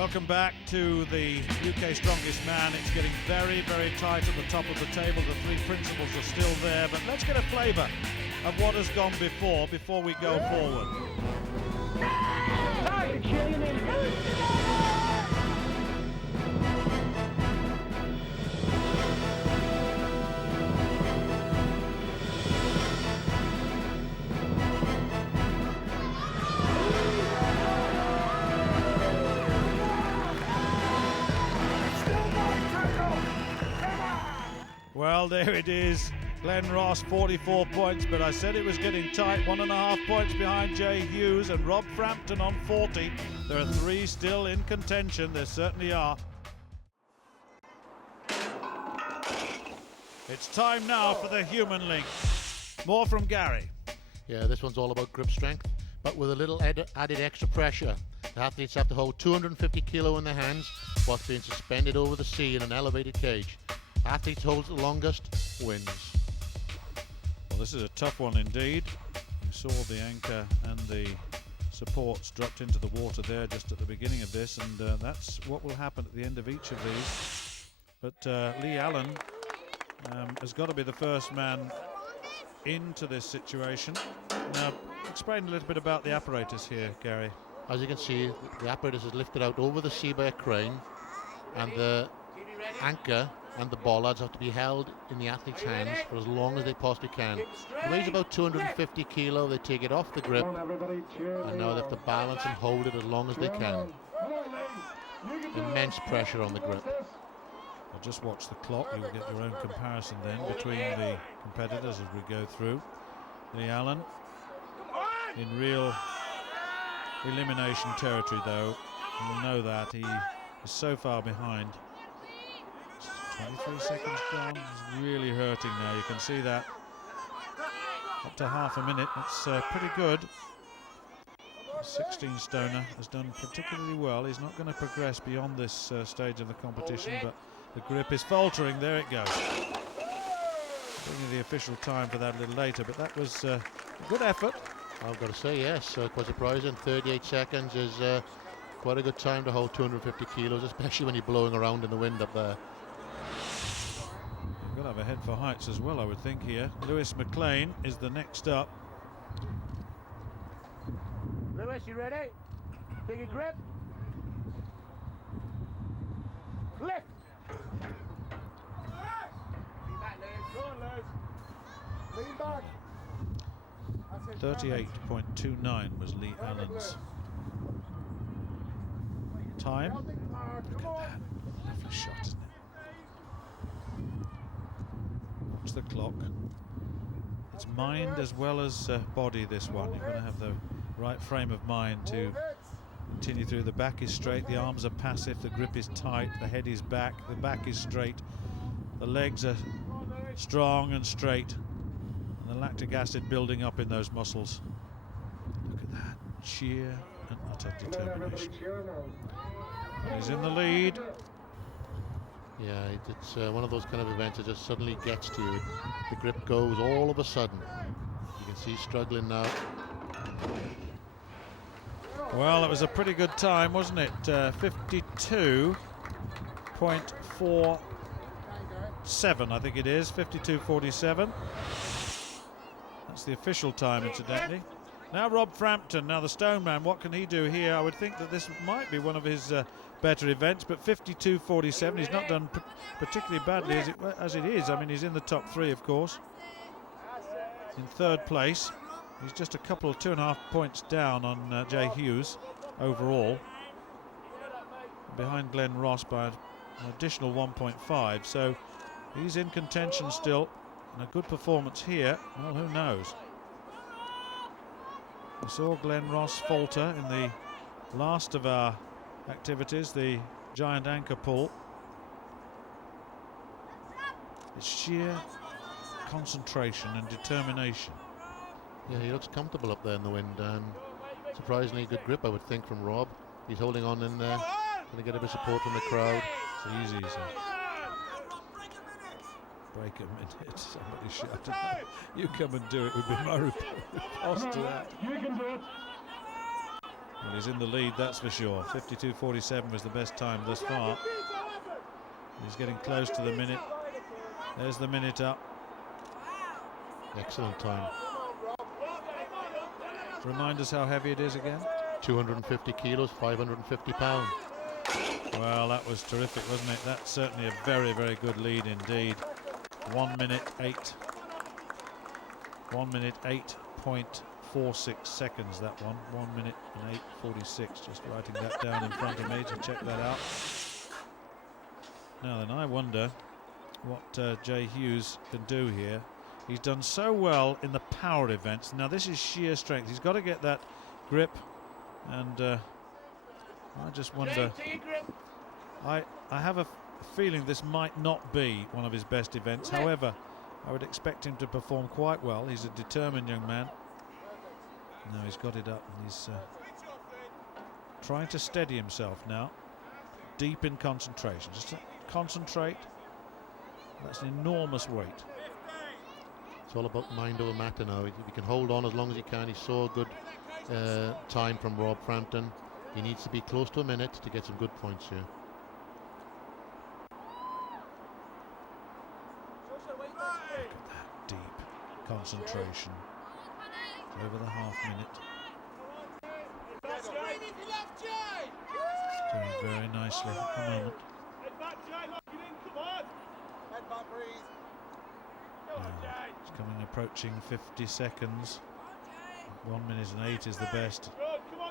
Welcome back to the UK Strongest Man. It's getting very, very tight at the top of the table. The three principals are still there, but let's get a flavour of what has gone before we go forward. Well, there it is. Glenn Ross, 44 points, but I said it was getting tight. 1.5 points behind Jay Hughes and Rob Frampton on 40. There are three still in contention. There certainly are. It's time now for the human link. More from Gary. Yeah, this one's all about grip strength, but with a little added extra pressure. The athletes have to hold 250 kilo in their hands whilst being suspended over the sea in an elevated cage. Athlete holds the longest, wins. Well, this is a tough one indeed. You saw the anchor and the supports dropped into the water there just at the beginning of this, and that's what will happen at the end of each of these. But Lee Allen has got to be the first man into this situation. Now, explain a little bit about the apparatus here, Gary. As you can see, the apparatus is lifted out over the sea by a crane, and the anchor and the bollards have to be held in the athlete's hands for as long as they possibly can. It weighs about 250 kilo. They take it off the grip, and now they have to balance and hold it as long as they can. Immense pressure on the grip. I'll just watch the clock. You'll get your own comparison then between the competitors as we go through. Lee Allen in real elimination territory, though. You'll know that he is so far behind. 23 seconds gone. He's really hurting now. You can see that. Up to half a minute. That's pretty good. The 16 stoner has done particularly well. He's not going to progress beyond this stage of the competition, but the grip is faltering. There it goes. Bring you the official time for that a little later, but that was a good effort. I've got to say, yes, quite surprising. 38 seconds is quite a good time to hold 250 kilos, especially when you're blowing around in the wind up there. We've got to have a head for heights as well, I would think here. Lewis McLean is the next up. Lewis, you ready? Take a grip. Lift. 38.29 was Lee Allen's time. Look at that. Lovely shot, isn't it? Watch the clock. It's mind as well as body, this one. You've got to have the right frame of mind to continue through. The back is straight, the arms are passive, the grip is tight, the head is back, the back is straight, the legs are strong and straight, and the lactic acid building up in those muscles. Look at that, sheer and utter determination. And he's in the lead. Yeah, it's one of those kind of events that just suddenly gets to you. The grip goes all of a sudden. You can see he's struggling now. Well, it was a pretty good time, wasn't it? 52.47, I think it is. 52.47. That's the official time, incidentally. Now Rob Frampton, now the Stone Man, what can he do here? I would think that this might be one of his better events, but 52.47, he's not done particularly badly as it is. I mean, he's in the top three, of course. In third place. He's just a couple of 2.5 points down on Jay Hughes overall. Behind Glenn Ross by an additional 1.5, so he's in contention still. And a good performance here, well, who knows? We saw Glenn Ross falter in the last of our activities, the giant anchor pull. It's sheer concentration and determination. Yeah, he looks comfortable up there in the wind. Surprisingly good grip, I would think, from Rob. He's holding on in there, going to get a bit of support from the crowd. It's easy, so. Break a minute, somebody shouted. You come and do it would be my response to that. You can do it. Well, he's in the lead, that's for sure. 52.47 was the best time thus far. He's getting close to the minute. There's the minute up. Excellent time. Remind us how heavy it is again. 250 kilos, 550 pounds. Well, that was terrific, wasn't it? That's certainly a very, very good lead indeed. 1 minute 8. 1 minute 8.46 seconds, that one. 1 minute and 8.46. Just writing that down in front of me to check that out. Now then, I wonder what Jay Hughes can do here. He's done so well in the power events. Now this is sheer strength. He's got to get that grip, and I just wonder. I have a feeling this might not be one of his best events. However, I would expect him to perform quite well. He's a determined young man. Now he's got it up, and he's trying to steady himself now. Deep in concentration. Just to concentrate. That's an enormous weight. It's all about mind over matter now. If he can hold on as long as he can, he saw a good time from Rob Frampton. He needs to be close to a minute to get some good points here. Look at that deep concentration. It's over the half minute. Doing very nicely at the moment. It's coming, approaching 50 seconds. 1 minute and 8 is the best.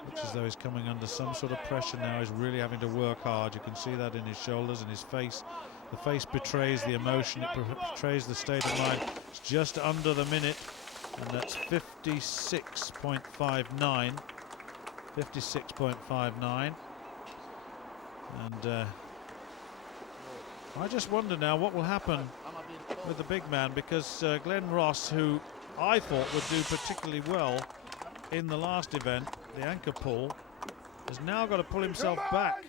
Looks as though he's coming under some sort of pressure now. He's really having to work hard. You can see that in his shoulders and his face. The face betrays the emotion. It betrays the state of mind. It's just under the minute, and that's 56.59. 56.59. And I just wonder now what will happen with the big man, because Glenn Ross, who I thought would do particularly well in the last event, the anchor pull, has now got to pull himself back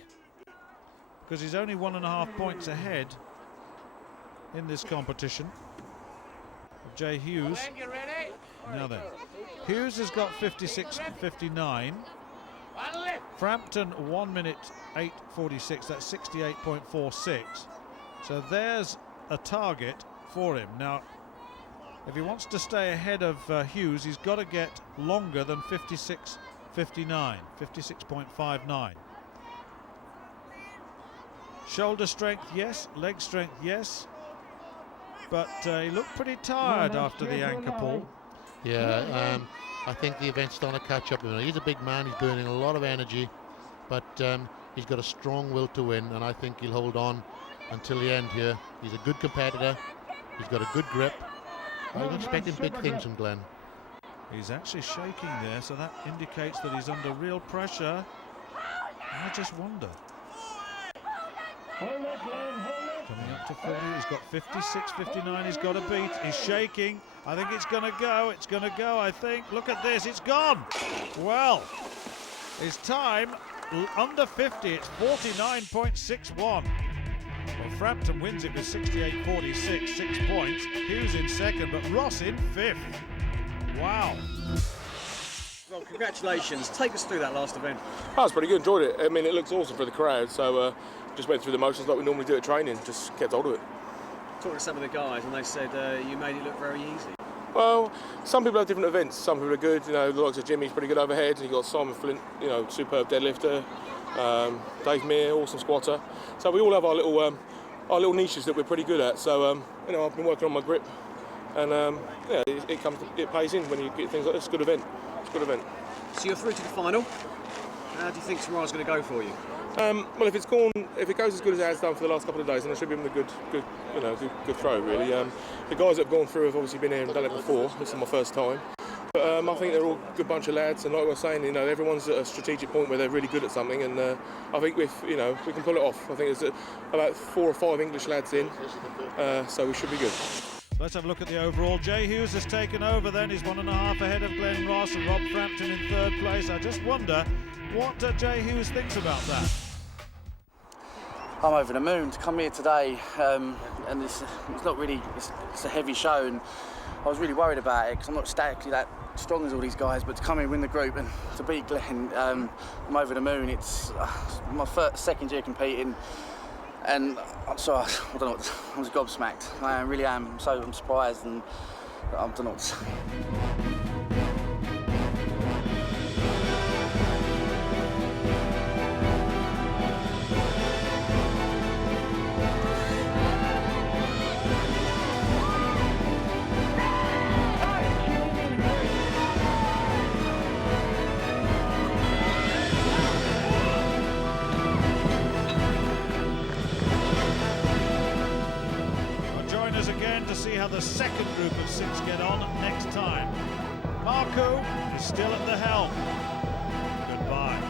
because he's only 1.5 points ahead in this competition of Jay Hughes. Now then, Hughes has got 56.59. Frampton 1 minute 8.46. That's 68.46. So there's a target for him. Now, if he wants to stay ahead of Hughes, he's got to get longer than 56.59, 56.59. Shoulder strength, yes. Leg strength, yes. But he looked pretty tired after the anchor pull. Yeah, I think the event's starting to catch up with him. He's a big man, he's burning a lot of energy, but he's got a strong will to win, and I think he'll hold on until the end here. He's a good competitor, he's got a good grip. I'm expecting big things from Glenn. He's actually shaking there, so that indicates that he's under real pressure. I just wonder. Coming up to 40, he's got 56.59, he's got a beat, he's shaking. I think it's going to go, I think. Look at this, it's gone. Well, his time, under 50, it's 49.61. Well, Frampton wins it with 68.46, 6 points. Hughes in second, but Ross in fifth. Wow. Well, congratulations. Take us through that last event. That was pretty good, enjoyed it. I mean, it looks awesome for the crowd, so just went through the motions like we normally do at training, just kept hold of it. Talking to some of the guys, and they said you made it look very easy. Well, some people have different events. Some people are good, you know, the likes of Jimmy's pretty good overhead, and you've got Simon Flint, you know, superb deadlifter, Dave Mear, awesome squatter. So we all have our little niches that we're pretty good at. So, you know, I've been working on my grip, and yeah, it pays in when you get things like this. It's a good event. It's a good event. So you're through to the final. How do you think tomorrow's going to go for you? Well, if it goes as good as it has done for the last couple of days, then I should be in a good throw, really. The guys that have gone through have obviously been here and done it before. This is my first time. But I think they're all a good bunch of lads, and like I was saying, you know, everyone's at a strategic point where they're really good at something, and I think we can pull it off. I think there's about 4 or 5 English lads in, so we should be good. Let's have a look at the overall. Jay Hughes has taken over then. He's 1.5 ahead of Glenn Ross and Rob Frampton in third place. I just wonder what Jay Hughes thinks about that. I'm over the moon to come here today, and it's not really, it's a heavy show, and I was really worried about it because I'm not statically that strong as all these guys, but to come in, win the group, and to beat Glenn, I'm over the moon. It's my second year competing, and I'm sorry, I don't know. I'm just gobsmacked. I really am. I'm surprised, and I don't know what to say. Join us again to see how the second group of 6 get on next time. Marco is still at the helm. Goodbye.